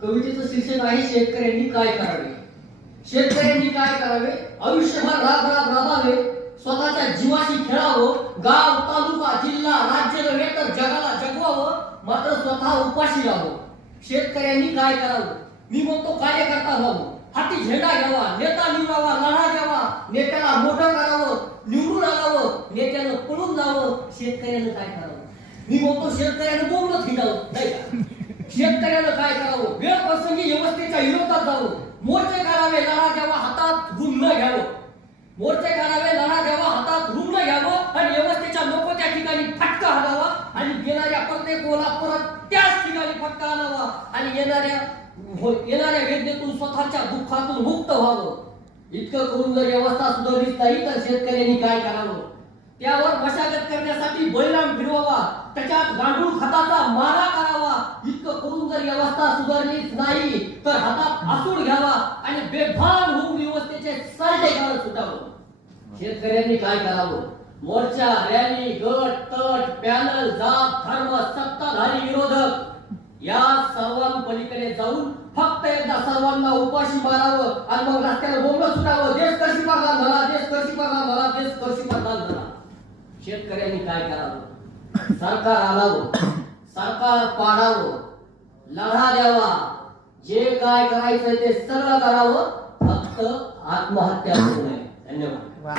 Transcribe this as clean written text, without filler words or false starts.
कवितेचं शीर्षक आहे शेतकऱ्यांनी काय करावे. शेतकऱ्यांनी काय करावे? आयुष्यभर राबावे, स्वतःच्या जीवाशी खेळावं, गाव तालुका जिल्हा राज्य नव्हे तर जगाला जगवावं, मात्र स्वतः उपाशी राहावं. शेतकऱ्यांनी काय करावं? मी म्हणतो कार्यकर्ता व्हावं, हाती झेंडा घ्यावा, नेता निवडावा, लढा द्यावा, नेत्याला मोठं करावं, निवडून आणावं, नेत्यानं पळून जावं. शेतकऱ्यानं काय करावं? मी म्हणतो शेतकऱ्यानं बोंबलं थिंडावं, नाही का? शेतकऱ्यानं काय करावं? वेळ प्रसंगी व्यवस्थेच्या विरोधात जावं, मोर्चे करावे, लढा द्यावा, हातात गुण घ्यावं. मोर्चे करावे, लढा द्यावा, हातात ऋण घ्यावं आणि व्यवस्थेच्या नको त्या ठिकाणी फटका हाणावा आणि येणाऱ्या प्रत्येक कोल्हापुरात त्याच ठिकाणी फटका आणावा आणि येणाऱ्या वेदनेतून स्वतःच्या दुःखातून मुक्त व्हावं. इतकं करून जर व्यवस्था सुधारलीच नाही तर शेतकऱ्यांनी काय करावं? त्यावर मशागत करण्यासाठी बैलाम फिरवावा, त्याच्यात गांडूळ खताचा मारा करावा. इतकं करून जर व्यवस्था सुधारलीच नाही तर हातात आसूड घ्यावा आणि बेभान होऊन व्यवस्थेचे सारखे काढत सुटावं. शेतकऱ्यांनी काय करावं? मोर्चा, रॅली, गट, तट, पॅनल, जात, धर्म, सत्ताधारी, विरोधक या सर्वांपलीकडे जाऊन फक्त एकदा सर्वांना उपाशी मारावं आणि मग रस्त्याला बोंबलं सुटावं. देश कृषी प्रधान झाला, देश कृषी प्रधान झाला, देश कृषी प्रधान झाला. शेतकऱ्यांनी काय करावं? सरकार आणावं, सरकार पाडावं, लढा द्यावा, जे काय करायचं ते सगळं करावं, फक्त आत्महत्या करू नये. धन्यवाद.